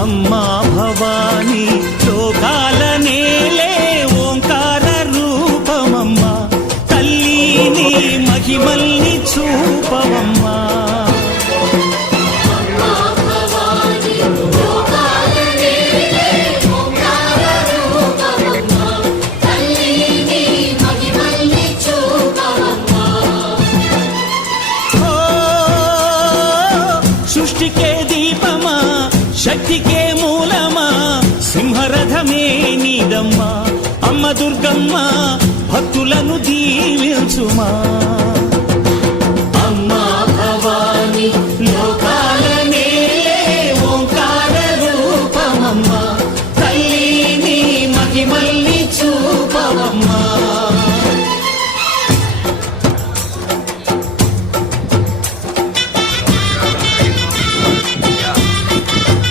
అమ్మా భవానీ లోకాల నేలే ఓంకార రూపమమ్మా తల్లిని మహిమల్ని చూపవమ్మా సృష్టికే దీపమా శక్తికే మూలమా సింహరథమే నీదమ్మా అమ్మ దుర్గమ్మ భక్తులను దీవించుమా